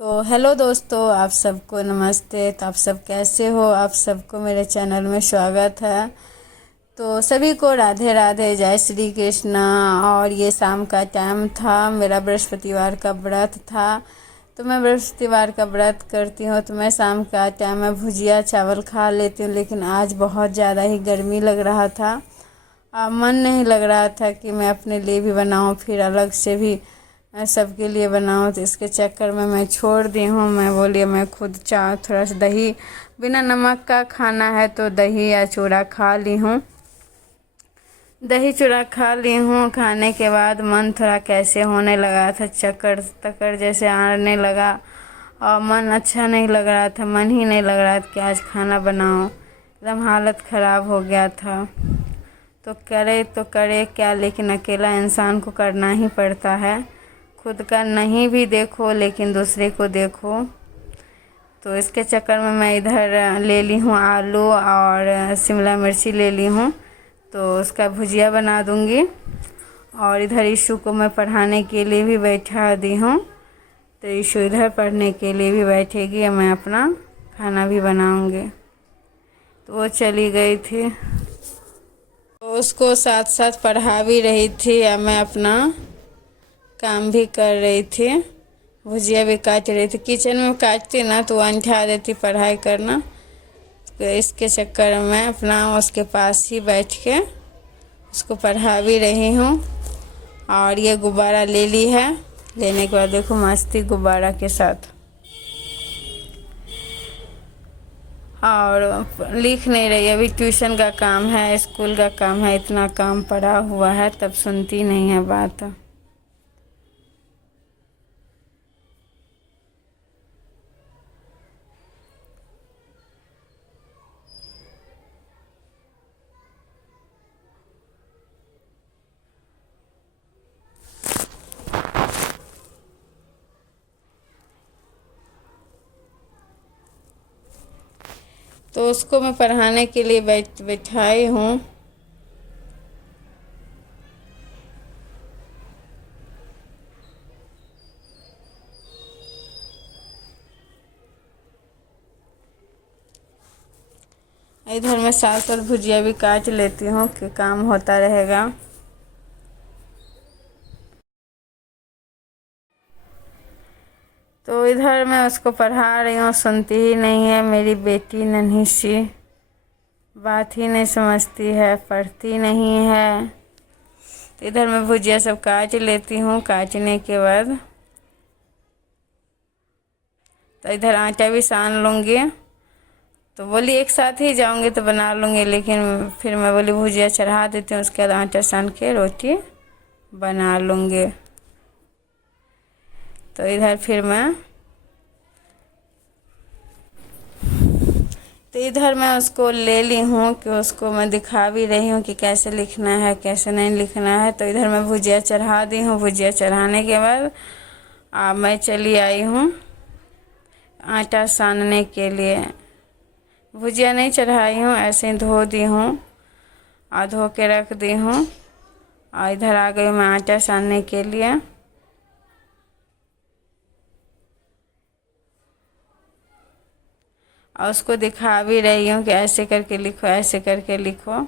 तो हेलो दोस्तों, आप सबको नमस्ते। तो आप सब कैसे हो? आप सबको मेरे चैनल में स्वागत है। तो सभी को राधे राधे, जय श्री कृष्णा। और ये शाम का टाइम था, मेरा बृहस्पतिवार का व्रत था। तो मैं बृहस्पतिवार का व्रत करती हूँ तो मैं शाम का टाइम में भुजिया चावल खा लेती हूँ। लेकिन आज बहुत ज़्यादा ही गर्मी लग रहा था। मन नहीं लग रहा था कि मैं अपने लिए भी बनाऊँ, फिर अलग से भी सबके लिए बनाऊँ। तो इसके चक्कर में मैं छोड़ दी हूँ। मैं बोली मैं खुद चाह थोड़ा सा दही, बिना नमक का खाना है तो दही या चूड़ा खा ली हूँ। दही चूड़ा खा ली हूँ। खाने के बाद मन थोड़ा कैसे होने लगा था, चक्कर तक्कर जैसे आने लगा और मन अच्छा नहीं लग रहा था। मन ही नहीं लग रहा था कि आज खाना बनाओ। एकदम हालत ख़राब हो गया था। तो करे क्या, लेकिन अकेला इंसान को करना ही पड़ता है। खुद का नहीं भी देखो लेकिन दूसरे को देखो। तो इसके चक्कर में मैं इधर ले ली हूँ आलू और शिमला मिर्ची ले ली हूँ, तो उसका भुजिया बना दूँगी। और इधर ईशु को मैं पढ़ाने के लिए भी बैठा दी हूँ, तो ईशु इधर पढ़ने के लिए भी बैठेगी और मैं अपना खाना भी बनाऊँगी। तो वो चली गई थी, तो उसको साथ साथ पढ़ा भी रही थी और मैं अपना काम भी कर रही थी। भुजिया भी काट रही थी। किचन में काटती ना तो वो अंठा देती पढ़ाई करना। तो इसके चक्कर में मैं अपना उसके पास ही बैठ के उसको पढ़ा भी रही हूँ। और ये गुब्बारा ले ली है। लेने के बाद देखो मस्ती गुब्बारा के साथ। और लिख नहीं रही, अभी ट्यूशन का काम है, स्कूल का काम है, इतना काम पड़ा हुआ है, तब सुनती नहीं है बात। तो उसको मैं पढ़ाने के लिए बैठाई हूँ। इधर मैं साथ साथ भुजिया भी काट लेती हूँ कि काम होता रहेगा। तो इधर मैं उसको पढ़ा रही हूँ, सुनती ही नहीं है मेरी बेटी नन्ही सी। बात ही नहीं समझती है, पढ़ती नहीं है। तो इधर मैं भुजिया सब काट लेती हूँ। काटने के बाद तो इधर आटा भी सान लूँगी। तो बोली एक साथ ही जाऊँगी तो बना लूँगी, लेकिन फिर मैं बोली भुजिया चढ़ा देती हूँ, उसके बाद आटा सान के रोटी बना लूँगी। तो इधर फिर मैं उसको ले ली हूँ कि उसको मैं दिखा भी रही हूँ कि कैसे लिखना है कैसे नहीं लिखना है। तो इधर मैं भुजिया चढ़ा दी हूँ। भुजिया चढ़ाने के बाद मैं चली आई हूँ आटा सानने के लिए। भुजिया नहीं चढ़ाई हूँ, ऐसे ही धो दी हूँ और धो के रख दी हूँ। और इधर आ गई मैं आटा सानने के लिए। और उसको दिखा भी रही हूँ कि ऐसे करके लिखो, ऐसे करके लिखो।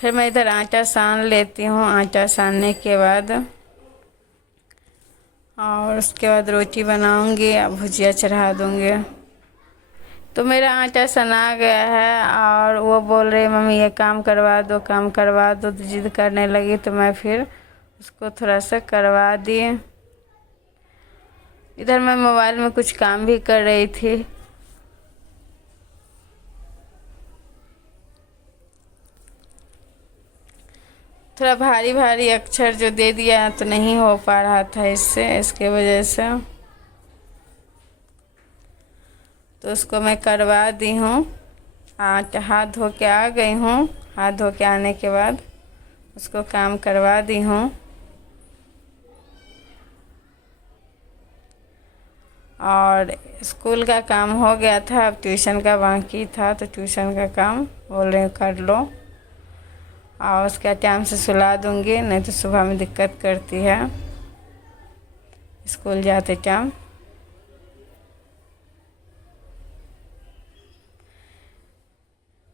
फिर मैं इधर आटा सान लेती हूँ। आटा सानने के बाद और उसके बाद रोटी बनाऊंगी और भुजिया चढ़ा दूंगी। तो मेरा आटा सना गया है और वो बोल रही मम्मी ये काम करवा दो, काम करवा दो। तो जिद करने लगी तो मैं फिर उसको थोड़ा सा करवा दी। इधर मैं मोबाइल में कुछ काम भी कर रही थी। थोड़ा भारी भारी अक्षर जो दे दिया तो नहीं हो पा रहा था इसके वजह से। तो उसको मैं करवा दी हूँ। हाथ धो के आ गई हूँ। हाथ धो के आने के बाद उसको काम करवा दी हूँ। और स्कूल का काम हो गया था, अब ट्यूशन का बाकी था, तो ट्यूशन का काम बोल रहे कर लो और उसका टाइम से सुला दूँगी, नहीं तो सुबह में दिक्कत करती है स्कूल जाते टाइम।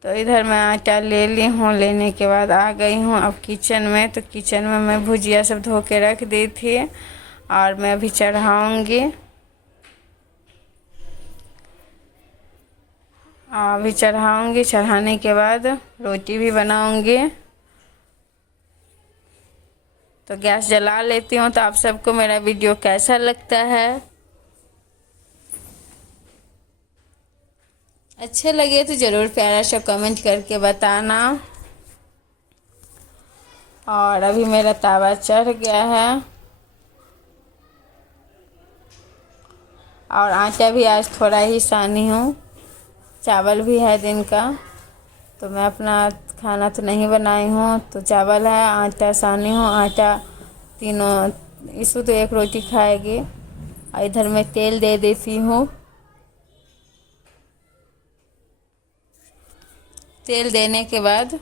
तो इधर मैं आटा ले ली हूँ, लेने के बाद आ गई हूँ अब किचन में। तो किचन में मैं भुजिया सब धो के रख दी थी और मैं अभी चढ़ाऊँगी। अभी चढ़ाऊँगी, चढ़ाने के बाद रोटी भी बनाऊँगी। तो गैस जला लेती हूँ। तो आप सबको मेरा वीडियो कैसा लगता है, अच्छे लगे तो ज़रूर प्यारा सा कमेंट करके बताना। और अभी मेरा तवा चढ़ गया है और आटा भी आज थोड़ा ही सानी हूँ, चावल भी है दिन का। तो मैं अपना खाना तो नहीं बनाई हूँ, तो चावल है, आटा सानी हूँ, आटा तीनों, इसको तो एक रोटी खाएगी। और इधर मैं तेल दे देती हूँ। तेल देने के बाद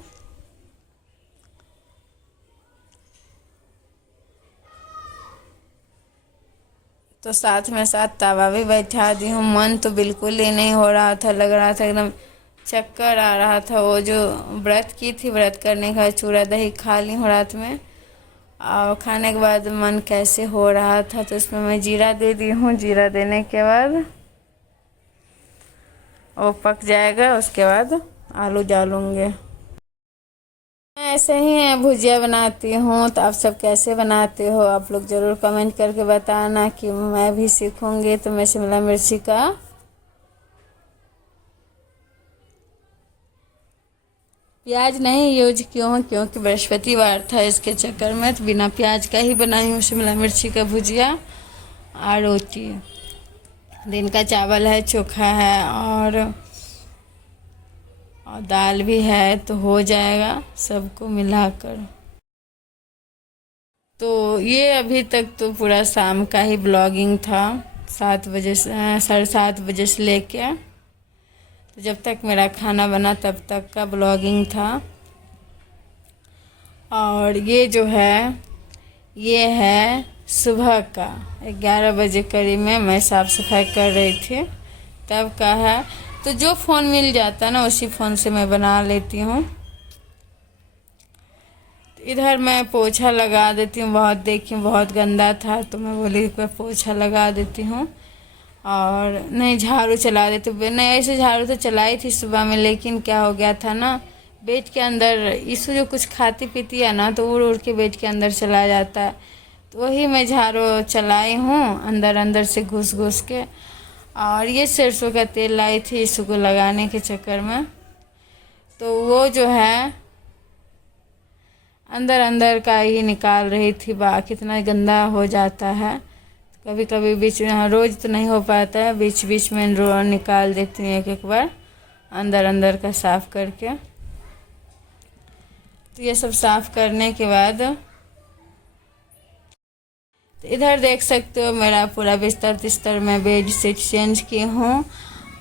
तो साथ में साथ तवा भी बैठा दी हूँ। मन तो बिल्कुल ही नहीं हो रहा था, लग रहा था एकदम चक्कर आ रहा था। वो जो व्रत की थी, व्रत करने का चूड़ा दही खा ली हूँ रात में, और खाने के बाद मन कैसे हो रहा था। तो इसमें मैं जीरा दे दी हूँ। जीरा देने के बाद वो पक जाएगा, उसके बाद आलू डालूँगे। मैं ऐसे ही भुजिया बनाती हूँ। तो आप सब कैसे बनाते हो आप लोग ज़रूर कमेंट करके बताना, कि मैं भी सीखूँगी। तो मैं शिमला मिर्ची का प्याज नहीं यूज क्यों, क्योंकि बृहस्पतिवार था, इसके चक्कर में तो बिना प्याज का ही बनाई हूँ शिमला मिर्ची का भुजिया और रोटी। दिन का चावल है, चोखा है और दाल भी है, तो हो जाएगा सबको मिलाकर। तो ये अभी तक तो पूरा शाम का ही ब्लॉगिंग था, 7 बजे से 7:30 बजे से लेके, तो जब तक मेरा खाना बना तब तक का ब्लॉगिंग था। और ये जो है, ये है सुबह का 11 बजे करीब में मैं साफ़ सफाई कर रही थी तब का है। तो जो फ़ोन मिल जाता ना, उसी फ़ोन से मैं बना लेती हूँ। इधर मैं पोछा लगा देती हूँ, बहुत देखी बहुत गंदा था, तो मैं बोली एक बार पोछा लगा देती हूँ। और नहीं, झाड़ू चला देती हूँ। नहीं, ऐसे झाड़ू तो चलाई थी सुबह में, लेकिन क्या हो गया था ना, बेड के अंदर इसको जो कुछ खाती पीती है ना, तो उड़ उड़ के बेड के अंदर चला जाता है। तो वही मैं झाड़ू चलाई हूँ अंदर अंदर से घुस घुस के। और ये सरसों का तेल लाई थी इसको लगाने के चक्कर में, तो वो जो है अंदर अंदर का ही निकाल रही थी। कितना गंदा हो जाता है, कभी कभी बीच में, रोज़ तो नहीं हो पाता है, बीच बीच में निकाल देती हूँ एक एक बार अंदर अंदर का साफ़ करके। तो ये सब साफ़ करने के बाद तो इधर देख सकते हो मेरा पूरा बिस्तर तिस्तर मैं बेड शीट चेंज की हूँ।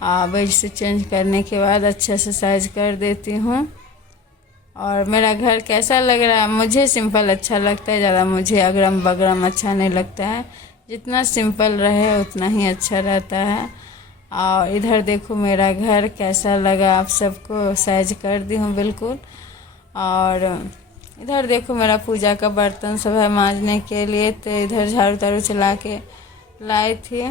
बेड शीट चेंज करने के बाद अच्छे से साइज कर देती हूँ। और मेरा घर कैसा लग रहा है, मुझे सिंपल अच्छा लगता है, ज़्यादा मुझे अगरम बगरम अच्छा नहीं लगता है। जितना सिंपल रहे उतना ही अच्छा रहता है। और इधर देखो मेरा घर कैसा लगा, आप सबको साइज कर दी हूँ बिल्कुल। और इधर देखो मेरा पूजा का बर्तन सब है मांजने के लिए, तो इधर झाड़ू ताड़ू चला के लाई थी।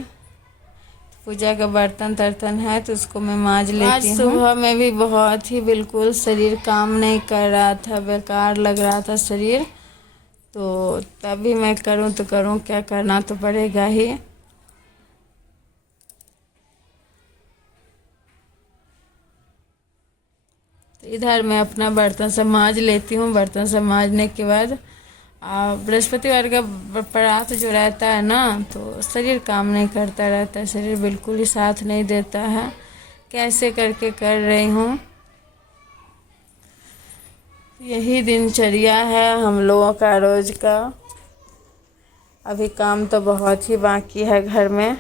पूजा का बर्तन तर्तन है, तो उसको मैं मांज लेती हूँ। आज सुबह में भी बहुत ही बिल्कुल शरीर काम नहीं कर रहा था, बेकार लग रहा था शरीर। तो तभी मैं करूँ तो करूँ क्या, करना तो पड़ेगा ही। तो इधर मैं अपना बर्तन सब मांज लेती हूँ। बर्तन सब मांजने के बाद बृहस्पतिवार का परात जो रहता है ना, तो शरीर काम नहीं करता रहता है, शरीर बिल्कुल ही साथ नहीं देता है। कैसे करके कर रही हूँ, यही दिनचर्या है हम लोगों का रोज़ का। अभी काम तो बहुत ही बाकी है घर में।